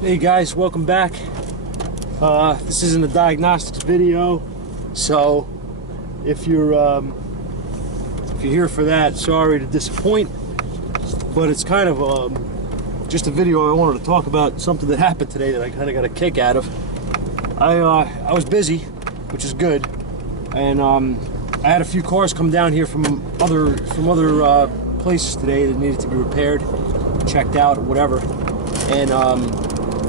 Hey guys, welcome back. This isn't a diagnostics video, so if you're here for that, sorry to disappoint. But it's kind of just a video I wanted to talk about something that happened today that I kind of got a kick out of. I was busy, which is good, and I had a few cars come down here from other places today that needed to be repaired, checked out, or whatever, and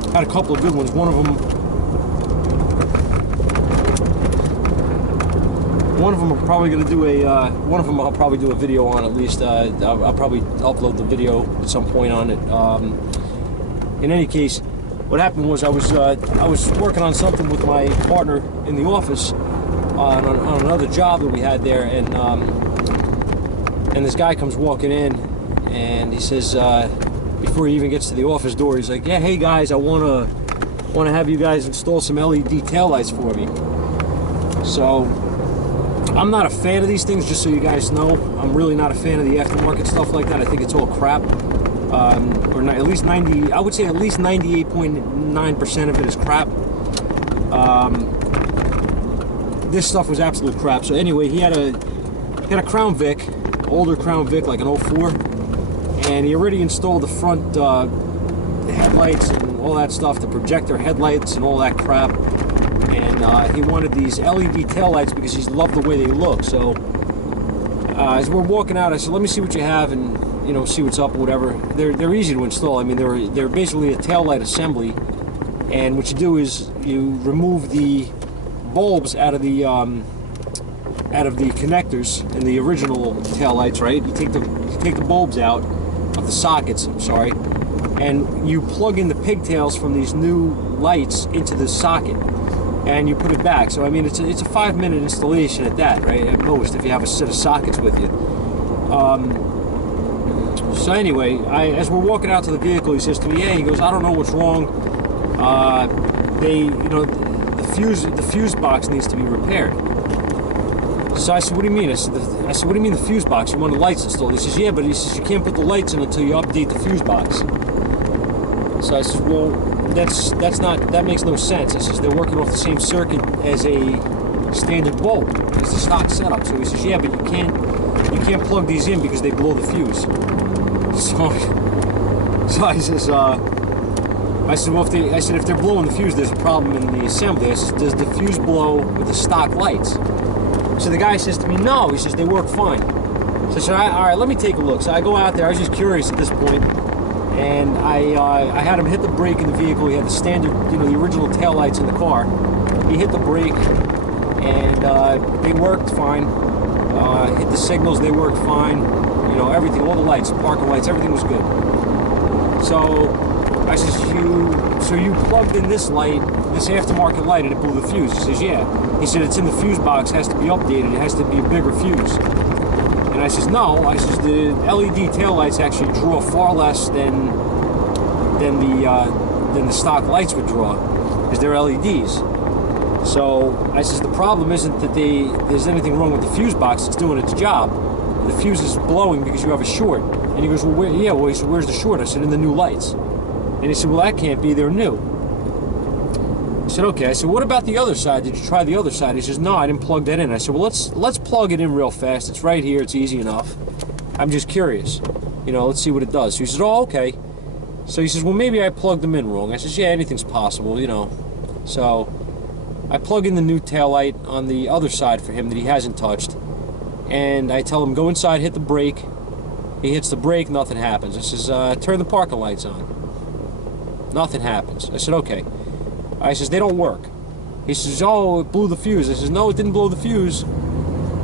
had a couple of good ones. One of them I'm probably going to do one of them I'll probably do a video on at least. I'll probably upload the video at some point on it. In any case, what happened was I was working on something with my partner in the office on another job that we had there, and this guy comes walking in, and he says, before he even gets to the office door, he's like, "Yeah, hey guys, I wanna have you guys install some LED taillights for me." So I'm not a fan of these things, just so you guys know. I'm really not a fan of the aftermarket stuff like that. I think it's all crap. Or not, at least 90, I would say at least 98.9% of it is crap. This stuff was absolute crap. So anyway, he had a Crown Vic, older Crown Vic, like an 04, and he already installed the front headlights and all that stuff, the projector headlights and all that crap. And he wanted these LED taillights because he loved the way they look. So as we're walking out, I said, "Let me see what you have, and see what's up or whatever." They're easy to install. I mean, they're basically a taillight assembly, and what you do is you remove the bulbs out of the connectors in the original taillights, right? You take the bulbs out of the sockets, I'm sorry, and you plug in the pigtails from these new lights into the socket, and you put it back. So I mean, it's a 5-minute installation at that, right? At most, if you have a set of sockets with you. So anyway, as we're walking out to the vehicle, he says to me, "Yeah," he goes, "I don't know what's wrong. The fuse box needs to be repaired." So I said, "What do you mean?" I said, "What do you mean the fuse box? You want the lights installed?" He says, "Yeah, but," he says, "you can't put the lights in until you update the fuse box." So I said, "Well, that makes no sense." I says, "They're working off the same circuit as a standard bulb. It's a stock setup." So he says, "Yeah, but you can't plug these in because they blow the fuse." So I says, well, if they're blowing the fuse, there's a problem in the assembly. I says, "Does the fuse blow with the stock lights?" So the guy says to me, "No," he says, "they work fine." So I said, all right, let me take a look." So I go out there. I was just curious at this point, and I had him hit the brake in the vehicle. He had the standard, the original taillights in the car. He hit the brake, and they worked fine. Hit the signals, they worked fine. Everything, all the lights, parking lights, everything was good. So I says, "So you plugged in this light, this aftermarket light, and it blew the fuse?" He says, "Yeah." He said, "It's in the fuse box, has to be updated, it has to be a bigger fuse." And I says, "No," I says, "the LED taillights actually draw far less than the stock lights would draw, because they're LEDs." So I says, "The problem isn't that there's anything wrong with the fuse box, it's doing its job. The fuse is blowing because you have a short." And he goes, "Well, he said, "Where's the short?" I said, "In the new lights." And he said, "Well, that can't be, they're new." I said, "Okay." I said, "What about the other side? Did you try the other side?" He says, "No, I didn't plug that in." I said, "Well, let's plug it in real fast. It's right here. It's easy enough. I'm just curious. Let's see what it does." So he says, "Oh, okay." So he says, "Well, maybe I plugged them in wrong." I says, "Yeah, anything's possible, So I plug in the new taillight on the other side for him that he hasn't touched, and I tell him, "Go inside, hit the brake." He hits the brake, nothing happens. I says, "Turn the parking lights on." Nothing happens. I said, "Okay." I says, "They don't work." He says, "Oh, it blew the fuse." I says, "No, it didn't blow the fuse.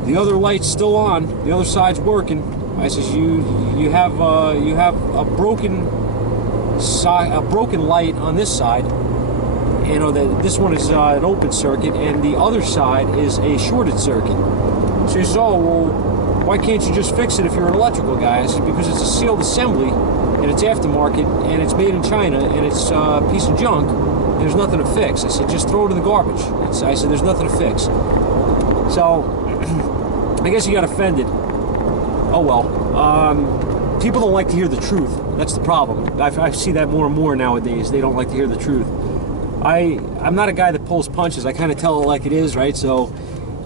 The other light's still on. The other side's working." I says, "You have a broken light on this side. This one is an open circuit, and the other side is a shorted circuit." So he says, "Oh, well, why can't you just fix it if you're an electrical guy?" I said, "Because it's a sealed assembly, and it's aftermarket, and it's made in China, and it's a piece of junk. There's nothing to fix." I said, "Just throw it in the garbage." I said, "There's nothing to fix." So I guess he got offended. Oh well. people don't like to hear the truth. That's the problem. I see that more and more nowadays. They don't like to hear the truth. I'm not a guy that pulls punches. I kind of tell it like it is, right? So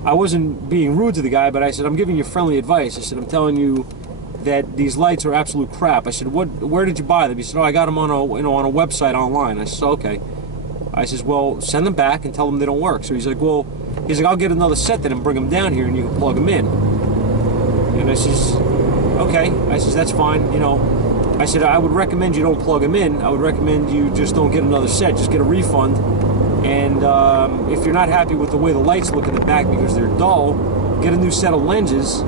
I wasn't being rude to the guy, but I said, I'm giving you friendly advice. I said, I'm telling you that these lights are absolute crap. I said, where did you buy them? He said, oh, I got them on a website online. I said, okay. I says, well, send them back and tell them they don't work. So he's like, I'll get another set then and bring them down here and you can plug them in. And I says, okay. I says, that's fine. You know, I said, I would recommend you don't plug them in. I would recommend you just don't get another set. Just get a refund. And if you're not happy with the way the lights look in the back because they're dull, get a new set of lenses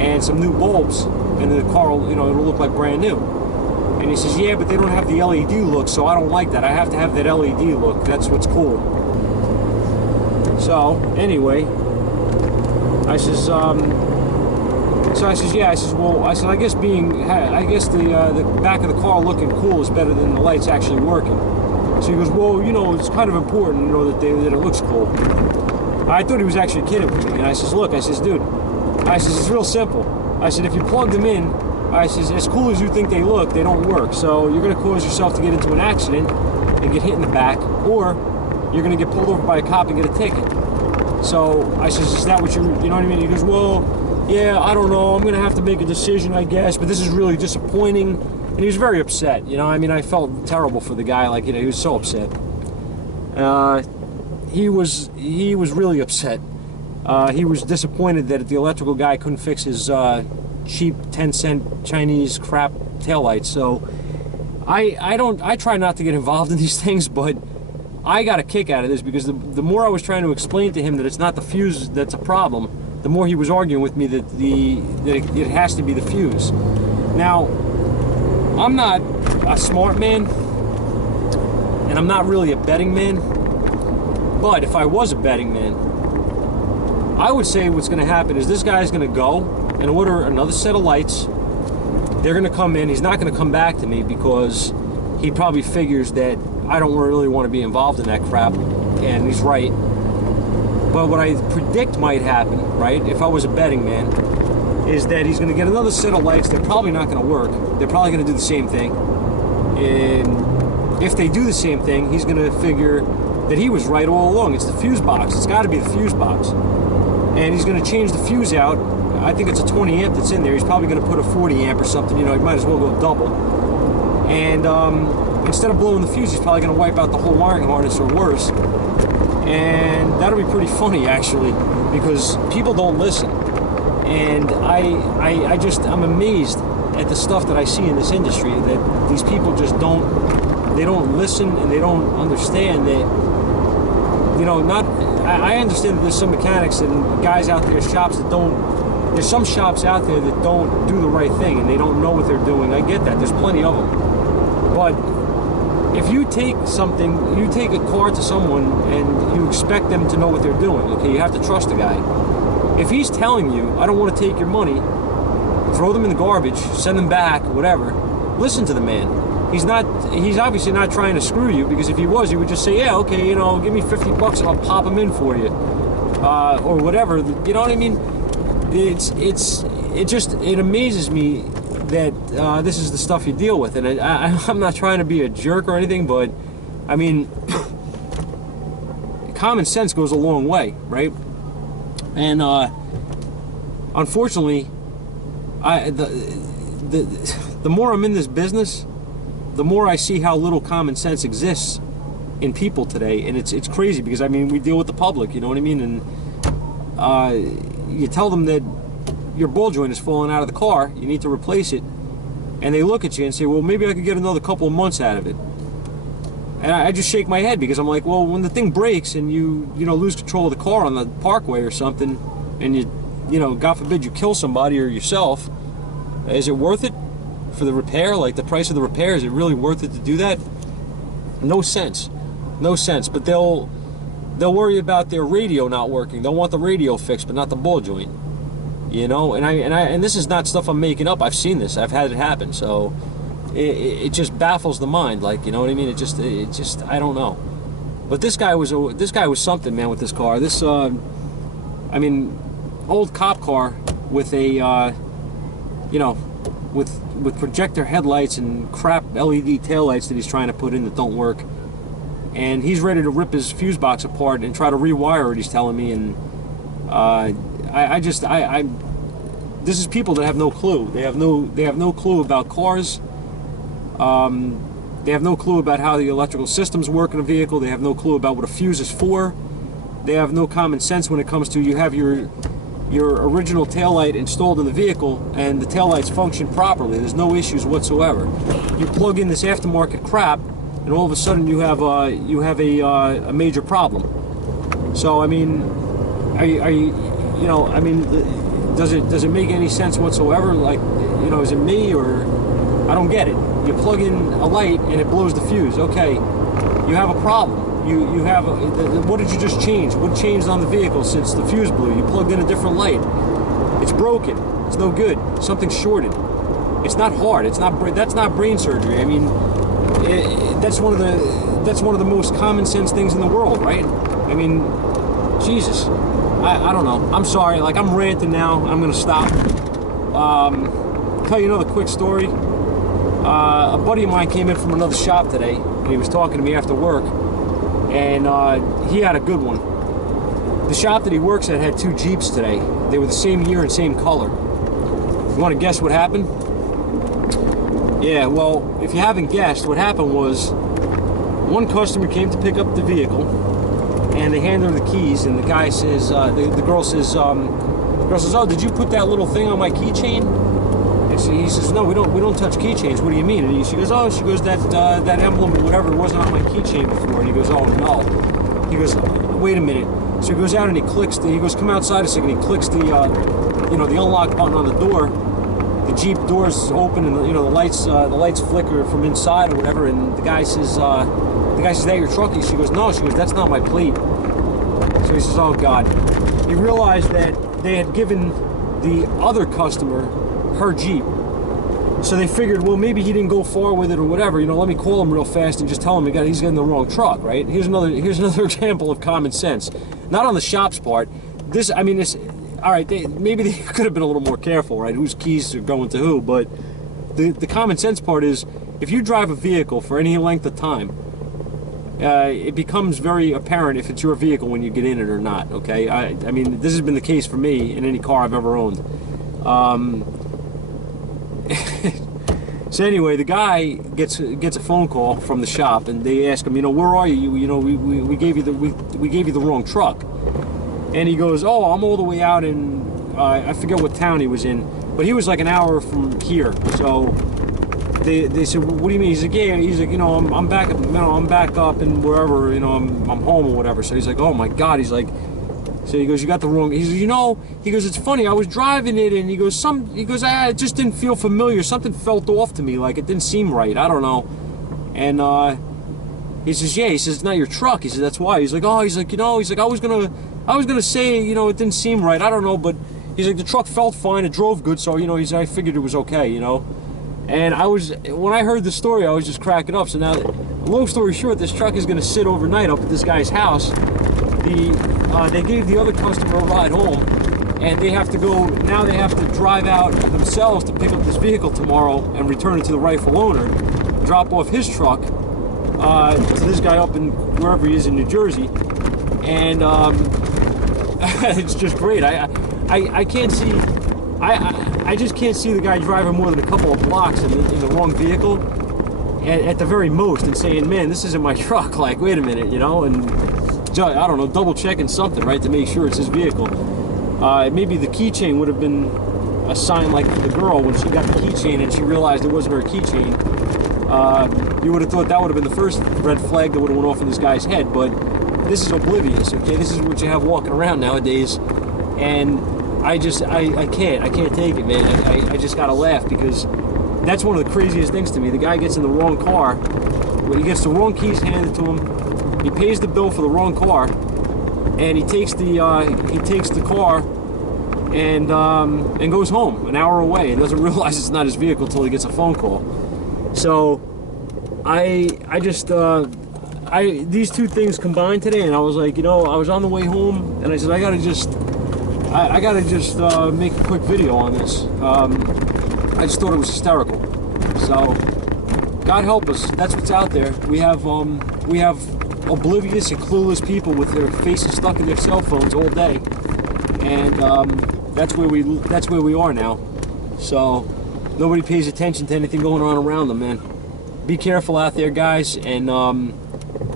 and some new bulbs, and the car will, you know, it'll look like brand new. And he says, yeah, but they don't have the LED look, so I don't like that. I have to have that LED look. That's what's cool. So anyway, I says, yeah. I says, well, I said, I guess the back of the car looking cool is better than the lights actually working. So he goes, well, you know, it's kind of important, you know, that it looks cool. I thought he was actually kidding with me, and I says, look, I says, dude, I says, it's real simple. I said, if you plug them in, I says, as cool as you think they look, they don't work. So you're going to cause yourself to get into an accident and get hit in the back, or you're going to get pulled over by a cop and get a ticket. So I says, is that what you know what I mean? He goes, well, yeah, I don't know. I'm going to have to make a decision, I guess, but this is really disappointing. And he was very upset, you know. I mean, I felt terrible for the guy. Like, you know, he was so upset. He was really upset. He was disappointed that the electrical guy couldn't fix his cheap 10-cent Chinese crap taillights. So I try not to get involved in these things, but I got a kick out of this because the more I was trying to explain to him that it's not the fuse that's a problem, the more he was arguing with me that it has to be the fuse. Now, I'm not a smart man, and I'm not really a betting man, but if I was a betting man, I would say what's going to happen is this guy's going to go and order another set of lights. They're going to come in. He's not going to come back to me because he probably figures that I don't really want to be involved in that crap, and he's right. But what I predict might happen, right, if I was a betting man, is that he's going to get another set of lights. They're probably not going to work. They're probably going to do the same thing. And if they do the same thing, he's going to figure that he was right all along. It's the fuse box. It's got to be the fuse box. And he's going to change the fuse out. I think it's a 20 amp that's in there. He's probably going to put a 40 amp or something. You know, he might as well go double. And instead of blowing the fuse, he's probably going to wipe out the whole wiring harness or worse. And that'll be pretty funny, actually, because people don't listen. And I'm amazed at the stuff that I see in this industry, that these people just they don't listen, and they don't understand that, you know, I understand that there's some mechanics and guys out there, shops that there's some shops out there that don't do the right thing, and they don't know what they're doing. I get that, there's plenty of them. But if you take a car to someone and you expect them to know what they're doing, okay, you have to trust the guy. If he's telling you, I don't want to take your money, throw them in the garbage, send them back, whatever, listen to the man. He's obviously not trying to screw you, because if he was, he would just say, yeah, okay, you know, give me 50 bucks and I'll pop them in for you. Or whatever, you know what I mean? It amazes me that this is the stuff you deal with. And I'm not trying to be a jerk or anything, but, I mean, common sense goes a long way, right? And unfortunately, the more I'm in this business, the more I see how little common sense exists in people today, and it's crazy, because I mean, we deal with the public, you know what I mean? And you tell them that your ball joint is falling out of the car, you need to replace it, and they look at you and say, well, maybe I could get another couple of months out of it. And I just shake my head, because I'm like, well, when the thing breaks and you lose control of the car on the parkway or something, and you know, God forbid you kill somebody or yourself, is it worth it for the repair? Like, the price of the repair, is it really worth it to do that? No sense. No sense. But they'll worry about their radio not working. They'll want the radio fixed, but not the ball joint. You know, and this is not stuff I'm making up. I've seen this. I've had it happen. So it just baffles the mind. Like, you know what I mean? It just I don't know. But this guy was something, man, with this car. This I mean, old cop car with a you know, with projector headlights and crap LED taillights that he's trying to put in that don't work. And he's ready to rip his fuse box apart and try to rewire it, he's telling me. And this is people that have no clue. They have no clue about cars. They have no clue about how the electrical systems work in a vehicle. They have no clue about what a fuse is for. They have no common sense when it comes to, you have your original taillight installed in the vehicle and the taillights function properly. There's no issues whatsoever. You plug in this aftermarket crap and all of a sudden you have a major problem. So I mean, I mean, does it make any sense whatsoever? Like, is it me, or I don't get it. You plug in a light and it blows the fuse. Okay, you have a problem. You have what did you just change? What changed on the vehicle since the fuse blew? You plugged in a different light. It's broken. It's no good. Something's shorted. It's not hard. That's not brain surgery. I mean, that's one of the most common sense things in the world, right? I mean, Jesus. I don't know. I'm sorry. Like, I'm ranting now. I'm gonna stop. Tell you another quick story. A buddy of mine came in from another shop today, and he was talking to me after work, and he had a good one. The shop that he works at had 2 Jeeps today. They were the same year and same color. You want to guess what happened? Yeah, well, if you haven't guessed, what happened was one customer came to pick up the vehicle, and they handed her the keys, and the guy says, the girl says, oh, did you put that little thing on my keychain? And he says, no, we don't touch keychains. What do you mean? And she goes, that emblem or whatever wasn't on my keychain before. And he goes, oh no. He goes, wait a minute. So he goes out and he goes, come outside a second. He clicks the unlock button on the door. The Jeep doors open, and the lights flicker from inside or whatever. And the guy says, that your truck? She goes, no. She goes, that's not my plate. So he says, oh God. He realized that they had given the other customer her Jeep. So they figured, well, maybe he didn't go far with it or whatever. Let me call him real fast and just tell him he's getting the wrong truck, right? Here's another example of common sense. Not on the shop's part. All right, maybe they could have been a little more careful, right? Whose keys are going to who, but the common sense part is, if you drive a vehicle for any length of time, it becomes very apparent if it's your vehicle when you get in it or not, okay? I mean, this has been the case for me in any car I've ever owned. So anyway, the guy gets a phone call from the shop, and they ask him, where are you? We gave you the wrong truck. And he goes, oh, I'm all the way out in I forget what town he was in, but he was like an hour from here. So they said, what do you mean? He's like, yeah. He's like, I'm back up, I'm back up and wherever, I'm home or whatever. So he's like, oh my God. He's like, so he goes, you got the wrong. He says, he goes, it's funny. I was driving it, and he goes, it just didn't feel familiar. Something felt off to me, like it didn't seem right. I don't know. And he says, yeah. He says, it's not your truck. He says, that's why. He's like, oh. He's like, I was gonna say, it didn't seem right. I don't know, but he's like, the truck felt fine. It drove good, so I figured it was okay, And when I heard the story, I was just cracking up. So now, long story short, this truck is gonna sit overnight up at this guy's house. They gave the other customer a ride home, and they have to drive out themselves to pick up this vehicle tomorrow and return it to the rightful owner, drop off his truck to this guy up in wherever he is in New Jersey. And it's just great. I can't see, I just can't see the guy driving more than a couple of blocks in the wrong vehicle at the very most, and saying, man, this isn't my truck. Like, wait a minute, and I don't know, double checking something, right, to make sure it's his vehicle. Maybe the keychain would have been a sign, like for the girl when she got the keychain and she realized it wasn't her keychain. You would have thought that would have been the first red flag that would have went off in this guy's head, but this is oblivious, okay? This is what you have walking around nowadays, and I can't take it, man. I just gotta laugh, because that's one of the craziest things to me. The guy gets in the wrong car, he gets the wrong keys handed to him, he pays the bill for the wrong car, and he takes the car and goes home an hour away and doesn't realize it's not his vehicle until he gets a phone call. So these two things combined today, and I was like, I was on the way home, and I said, I gotta just make a quick video on this. I just thought it was hysterical. So, God help us. That's what's out there. We have oblivious and clueless people with their faces stuck in their cell phones all day, and that's where we are now. So, nobody pays attention to anything going on around them, man. Be careful out there, guys, and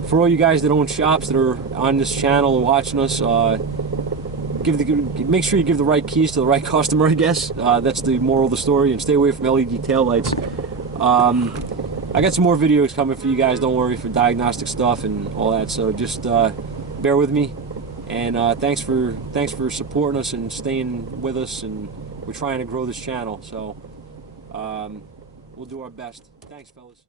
for all you guys that own shops that are on this channel or watching us, make sure you give the right keys to the right customer, I guess. That's the moral of the story, and stay away from LED taillights. I got some more videos coming for you guys, don't worry, for diagnostic stuff and all that, so just bear with me, and thanks for supporting us and staying with us, and we're trying to grow this channel, so we'll do our best. Thanks, fellas.